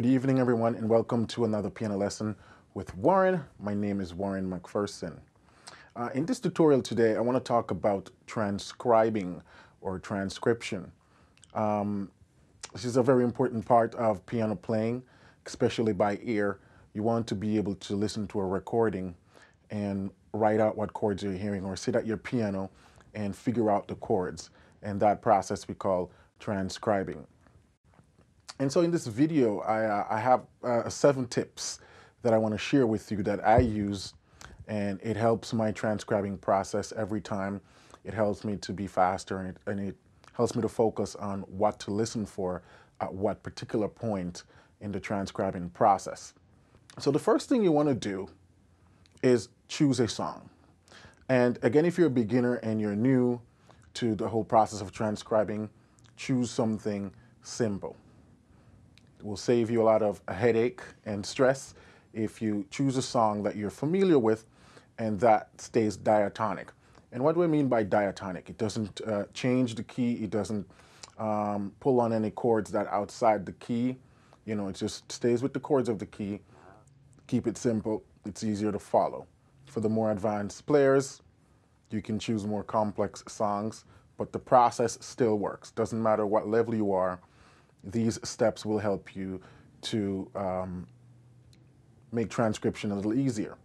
Good evening, everyone, and welcome to another piano lesson with Warren. My name is Warren Macpherson. In this tutorial today, I want to talk about transcribing or transcription. This is a very important part of piano playing, especially by ear. You want to be able to listen to a recording and write out what chords you're hearing, or sit at your piano and figure out the chords. And that process we call transcribing. And so in this video, I have 7 tips that I want to share with you that I use, and it helps my transcribing process every time. It helps me to be faster, and it helps me to focus on what to listen for at what particular point in the transcribing process. So the first thing you want to do is choose a song. And again, if you're a beginner and you're new to the whole process of transcribing, choose something simple. It will save you a lot of headache and stress if you choose a song that you're familiar with and that stays diatonic. And what do I mean by diatonic? It doesn't change the key. It doesn't pull on any chords that are outside the key. You know, it just stays with the chords of the key. Keep it simple. It's easier to follow. For the more advanced players, you can choose more complex songs, but the process still works. Doesn't matter what level you are. These steps will help you to make transcription a little easier.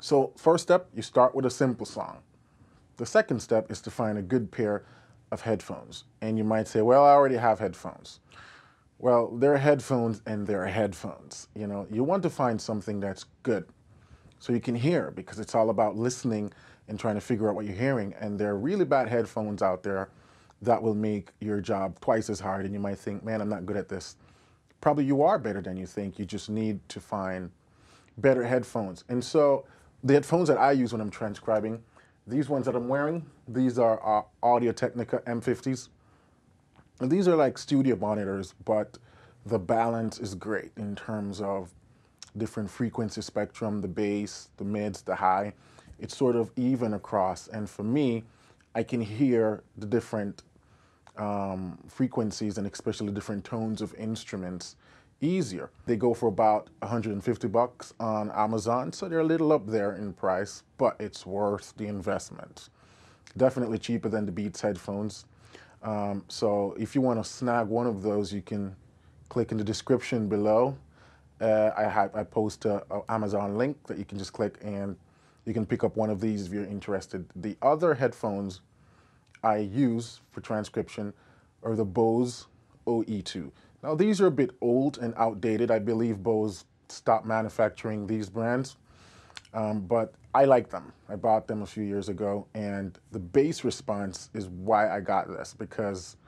So first step, you start with a simple song. The second step is to find a good pair of headphones. And you might say, well, I already have headphones. Well, there are headphones and there are headphones. You know, you want to find something that's good so you can hear, because it's all about listening and trying to figure out what you're hearing. And there are really bad headphones out there that will make your job twice as hard, and you might think, man, I'm not good at this. Probably you are better than you think. You just need to find better headphones. And so the headphones that I use when I'm transcribing, these ones that I'm wearing, these are Audio Technica M50s. And these are like studio monitors, but the balance is great in terms of different frequency spectrum, the bass, the mids, the high. It's sort of even across. And for me, I can hear the different frequencies and especially different tones of instruments easier. They go for about $150 on Amazon, so they're a little up there in price, but it's worth the investment. Definitely cheaper than the Beats headphones. So if you want to snag one of those, you can click in the description below. I post an Amazon link that you can just click and you can pick up one of these if you're interested. The other headphones I use for transcription are the Bose OE2. Now these are a bit old and outdated. I believe Bose stopped manufacturing these brands, but I like them. I bought them a few years ago, and the bass response is why I got this, because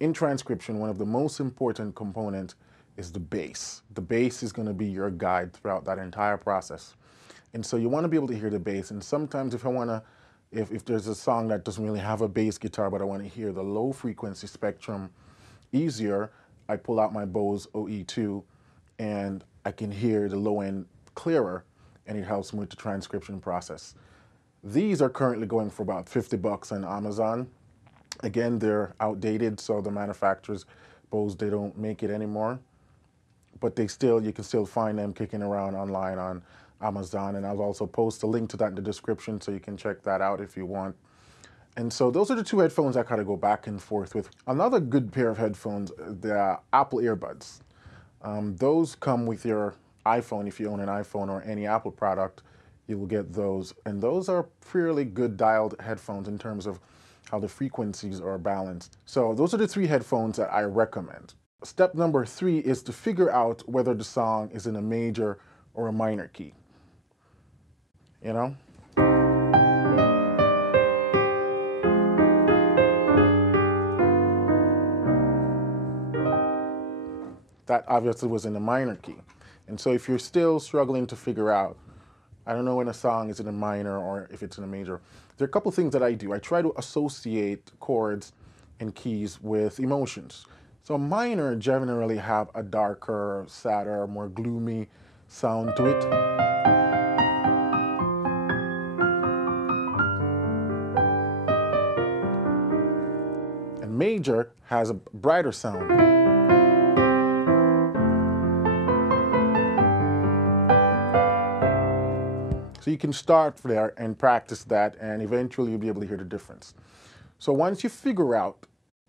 in transcription, one of the most important components is the bass. The bass is going to be your guide throughout that entire process. And so you want to be able to hear the bass. And sometimes if there's a song that doesn't really have a bass guitar, but I want to hear the low frequency spectrum easier, I pull out my Bose OE2 and I can hear the low end clearer, and it helps me with the transcription process. These are currently going for about $50 on Amazon. Again, they're outdated, so the manufacturers, Bose, they don't make it anymore. But you can still find them kicking around online on Amazon, and I'll also post a link to that in the description so you can check that out if you want. And so those are the 2 headphones I kind of go back and forth with. Another good pair of headphones, the Apple earbuds. Those come with your iPhone. If you own an iPhone or any Apple product, you will get those. And those are fairly good dialed headphones in terms of how the frequencies are balanced. So those are the 3 headphones that I recommend. Step number 3 is to figure out whether the song is in a major or a minor key. You know? That obviously was in a minor key. And so if you're still struggling to figure out, I don't know when a song is in a minor or if it's in a major, there are a couple things that I do. I try to associate chords and keys with emotions. So minor generally have a darker, sadder, more gloomy sound to it. And major has a brighter sound. So you can start there and practice that, and eventually you'll be able to hear the difference. So once you figure out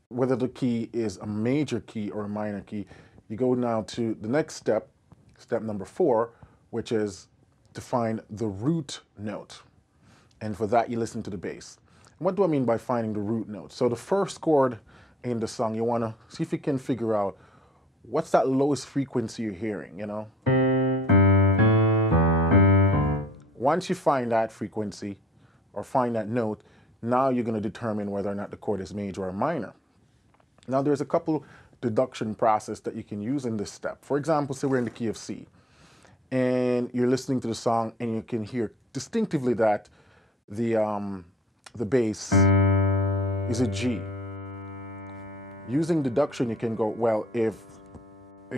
whether the key is a major key or a minor key, you go now to the next step, step number 4, which is to find the root note. And for that, you listen to the bass. And what do I mean by finding the root note? So the first chord in the song, you want to see if you can figure out what's that lowest frequency you're hearing, you know? Once you find that frequency or find that note, now you're going to determine whether or not the chord is major or minor. Now there's a couple deduction process that you can use in this step. For example, say we're in the key of C and you're listening to the song and you can hear distinctively that the bass is a G. Using deduction, you can go, well, if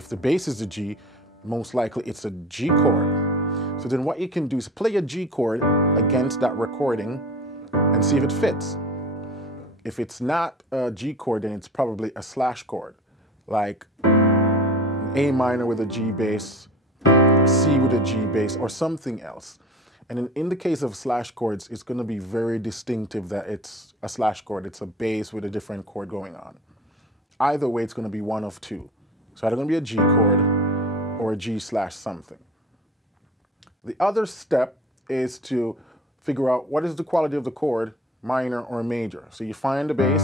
the bass is a G, most likely it's a G chord. So then what you can do is play a G chord against that recording and see if it fits. If it's not a G chord, then it's probably a slash chord, like A minor with a G bass, C with a G bass, or something else. And in the case of slash chords, it's going to be very distinctive that it's a slash chord. It's a bass with a different chord going on. Either way, it's going to be one of two. So either going to be a G chord or a G slash something. The other step is to figure out what is the quality of the chord, minor or major. So you find the bass.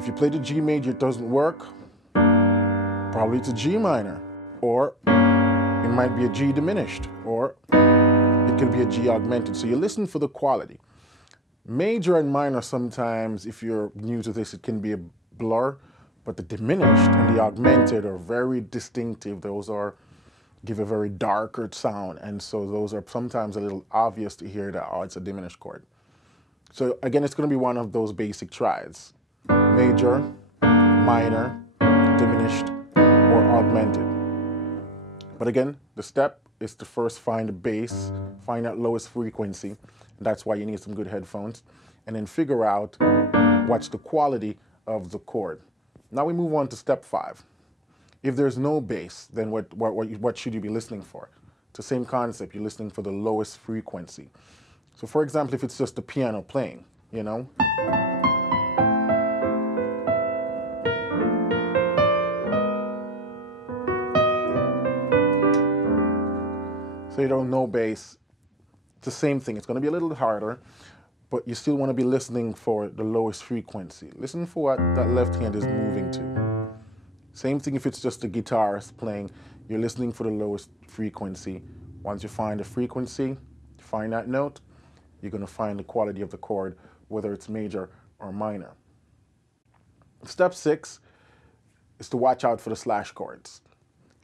If you play the G major, it doesn't work. Probably it's a G minor, or it might be a G diminished, or it could be a G augmented. So you listen for the quality. Major and minor sometimes, if you're new to this, it can be a blur, but the diminished and the augmented are very distinctive. Those give a very darker sound, and so those are sometimes a little obvious to hear that, oh, it's a diminished chord. So again, it's going to be one of those basic triads: major, minor, diminished, or augmented. But again, the step is to first find the bass, find that lowest frequency. That's why you need some good headphones, and then figure out what's the quality of the chord. Now we move on to step 5. If there's no bass, then what should you be listening for? It's the same concept. You're listening for the lowest frequency. So for example, if it's just the piano playing, you know, so you don't know bass, it's the same thing. It's going to be a little harder, but you still want to be listening for the lowest frequency. Listen for what that left hand is moving to. Same thing if it's just a guitarist playing, you're listening for the lowest frequency. Once you find the frequency, find that note, you're going to find the quality of the chord, whether it's major or minor. Step 6 is to watch out for the slash chords.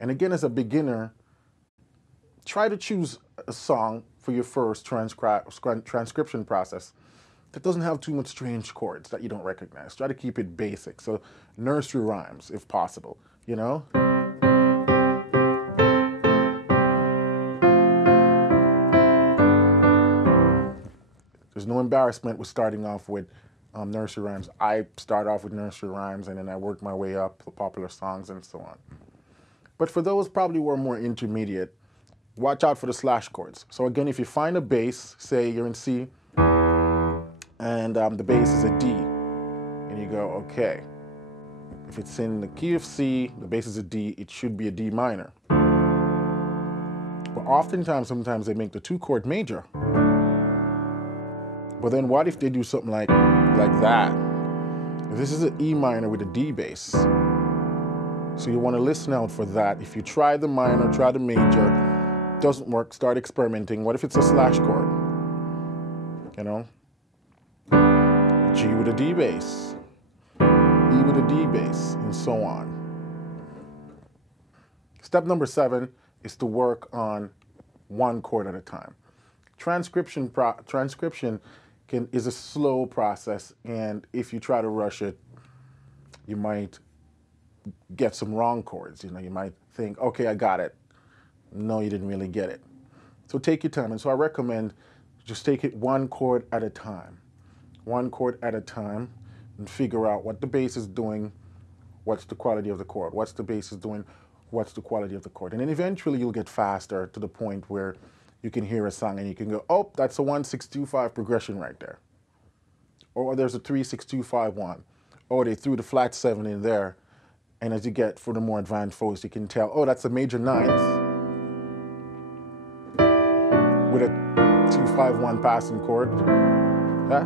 And again, as a beginner, try to choose a song for your first transcription process that doesn't have too much strange chords that you don't recognize. Try to keep it basic. So nursery rhymes, if possible, you know? There's no embarrassment with starting off with nursery rhymes. I start off with nursery rhymes, and then I work my way up to popular songs and so on. But for those probably who are more intermediate, watch out for the slash chords. So again, if you find a bass, say you're in C, and the bass is a D, and you go, okay, if it's in the key of C, the bass is a D, it should be a D minor. But oftentimes, sometimes they make the 2-chord major. But then what if they do something like that? This is an E minor with a D bass. So you want to listen out for that. If you try the minor, try the major, doesn't work, start experimenting. What if it's a slash chord? You know? G with a D bass, E with a D bass, and so on. Step number 7 is to work on one chord at a time. Transcription is a slow process, and if you try to rush it, you might get some wrong chords. You know, you might think, okay, I got it. No, you didn't really get it. So take your time. And so I recommend just take it one chord at a time. One chord at a time, and figure out what the bass is doing, what's the quality of the chord, what's the bass is doing, what's the quality of the chord. And then eventually you'll get faster to the point where you can hear a song and you can go, oh, that's a 1-6-2-5 progression right there. Or there's a 3-6-2-5-1. Or they threw the flat 7 in there. And as you get for the more advanced folks, you can tell, oh, that's a major 9th with a 2-5-1 passing chord. Yeah?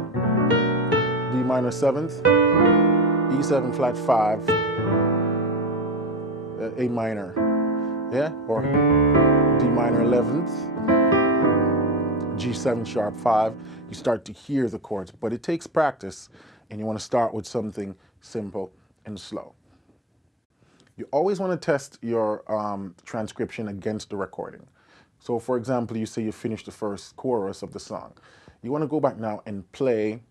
D minor 7th, E7 flat 5, A minor, yeah? Or D minor 11th, G7 sharp 5. You start to hear the chords, but it takes practice, and you want to start with something simple and slow. You always want to test your transcription against the recording. So for example, you say you finished the first chorus of the song. You want to go back now and play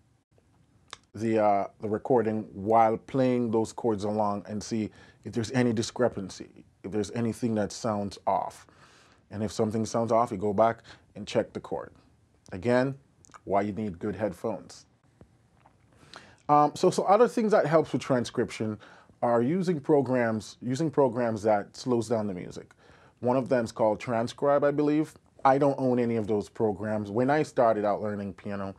the recording while playing those chords along and see if there's any discrepancy, if there's anything that sounds off. And if something sounds off, you go back and check the chord. Again, why you need good headphones. So other things that helps with transcription are using programs that slows down the music. One of them is called Transcribe, I believe. I don't own any of those programs. When I started out learning piano,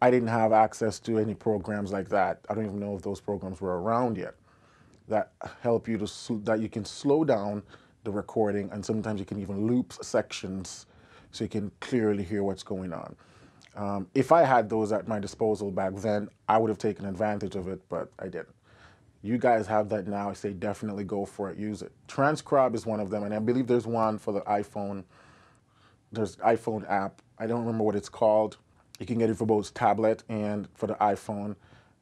I didn't have access to any programs like that. I don't even know if those programs were around yet that help you that you can slow down the recording, and sometimes you can even loop sections so you can clearly hear what's going on. If I had those at my disposal back then, I would have taken advantage of it, but I didn't. You guys have that now. I say definitely go for it, use it. Transcribe is one of them, and I believe there's one for the iPhone. There's an iPhone app. I don't remember what it's called. You can get it for both tablet and for the iPhone,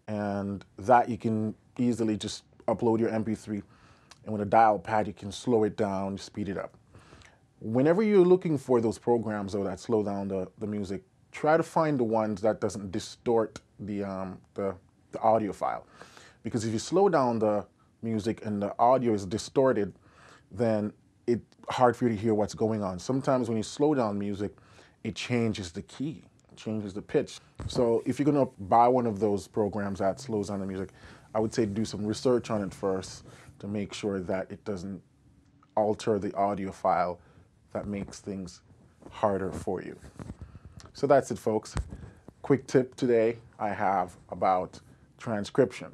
and that you can easily just upload your MP3, and with a dial pad you can slow it down, speed it up. Whenever you're looking for those programs though that slow down the music, try to find the ones that doesn't distort the audio file. Because if you slow down the music and the audio is distorted, then it's hard for you to hear what's going on. Sometimes when you slow down music, it changes the key, it changes the pitch. So if you're gonna buy one of those programs that slows down the music, I would say do some research on it first to make sure that it doesn't alter the audio file that makes things harder for you. So that's it, folks. Quick tip today I have about transcription.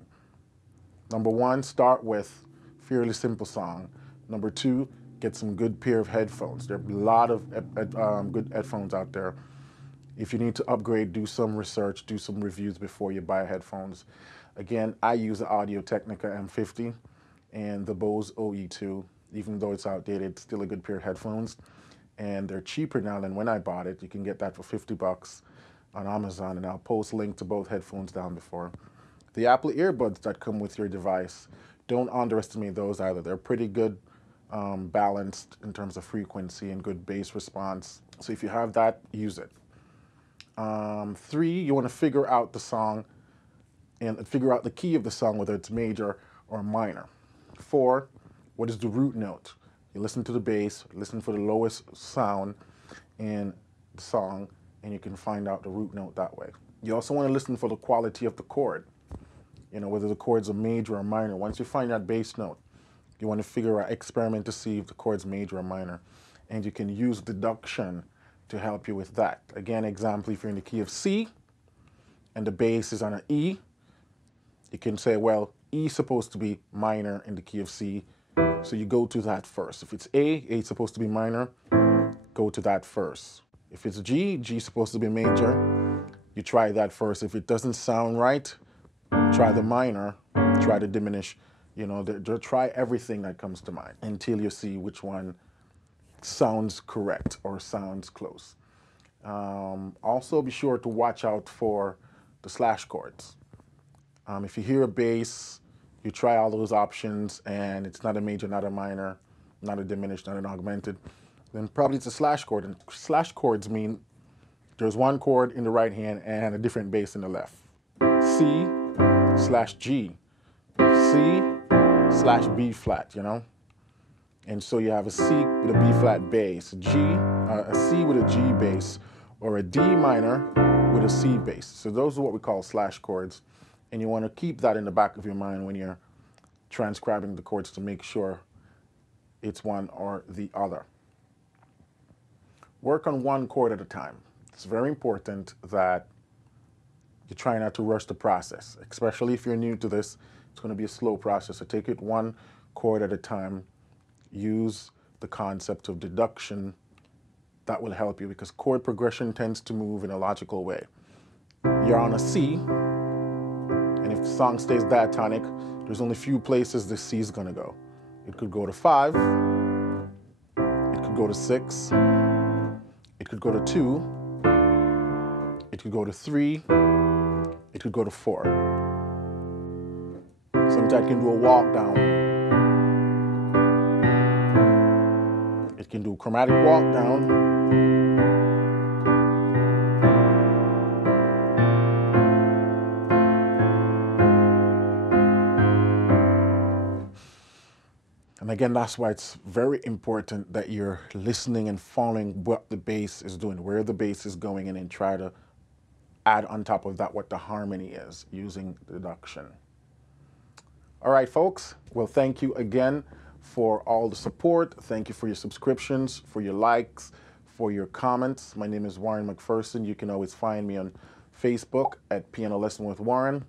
Number one, start with a fairly simple song. Number two, get some good pair of headphones. There are a lot of good headphones out there. If you need to upgrade, do some research, do some reviews before you buy headphones. Again, I use the Audio Technica M50 and the Bose OE2. Even though it's outdated, it's still a good pair of headphones. And they're cheaper now than when I bought it. You can get that for 50 bucks on Amazon, and I'll post a link to both headphones down before. The Apple earbuds that come with your device, don't underestimate those either. They're pretty good, balanced in terms of frequency and good bass response. So if you have that, use it. 3, you want to figure out the song and figure out the key of the song, whether it's major or minor. 4, what is the root note? You listen to the bass, listen for the lowest sound in the song, and you can find out the root note that way. You also want to listen for the quality of the chord. You know, whether the chord's a major or minor. Once you find that bass note, you want to figure out, experiment to see if the chord's major or minor. And you can use deduction to help you with that. Again, example, if you're in the key of C and the bass is on an E, you can say, well, E is supposed to be minor in the key of C, so you go to that first. If it's A is supposed to be minor, go to that first. If it's G is supposed to be major, you try that first. If it doesn't sound right, try the minor, try to diminish, you know, try everything that comes to mind until you see which one sounds correct or sounds close. Also be sure to watch out for the slash chords. If you hear a bass, you try all those options and it's not a major, not a minor, not a diminished, not an augmented, then probably it's a slash chord. And slash chords mean there's one chord in the right hand and a different bass in the left. C slash G, C slash B flat, you know? And so you have a C with a B flat bass, a C with a G bass, or a D minor with a C bass. So those are what we call slash chords. And you want to keep that in the back of your mind when you're transcribing the chords to make sure it's one or the other. Work on one chord at a time. It's very important that you try not to rush the process, especially if you're new to this. It's going to be a slow process, so take it one chord at a time. Use the concept of deduction. That will help you because chord progression tends to move in a logical way. You're on a C, and if the song stays diatonic, there's only a few places the C is going to go. It could go to 5, it could go to 6, it could go to 2, it could go to 3, it could go to 4. Sometimes it can do a walk down. It can do a chromatic walk down. And again, that's why it's very important that you're listening and following what the bass is doing, where the bass is going, and then try to add on top of that what the harmony is using deduction. All right, folks. Well, thank you again for all the support. Thank you for your subscriptions, for your likes, for your comments. My name is Warren Macpherson. You can always find me on Facebook at Piano Lesson with Warren,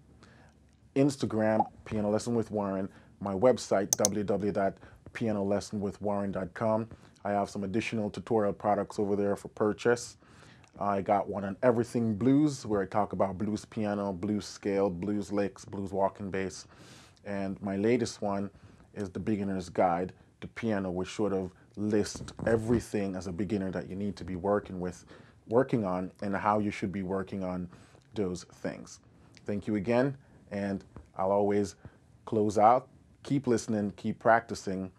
Instagram, Piano Lesson with Warren, my website, www.pianolessonwithwarren.com. I have some additional tutorial products over there for purchase. I got one on everything blues, where I talk about blues piano, blues scale, blues licks, blues walking bass. And my latest one is the beginner's guide to piano, which sort of lists everything as a beginner that you need to be working on, and how you should be working on those things. Thank you again, and I'll always close out. Keep listening, keep practicing,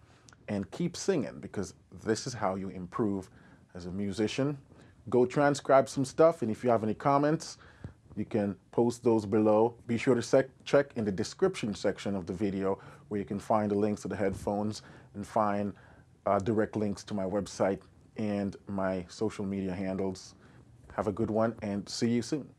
and keep singing, because this is how you improve as a musician. Go transcribe some stuff, and if you have any comments, you can post those below. Be sure to check in the description section of the video, where you can find the links to the headphones and find direct links to my website and my social media handles. Have a good one, and see you soon.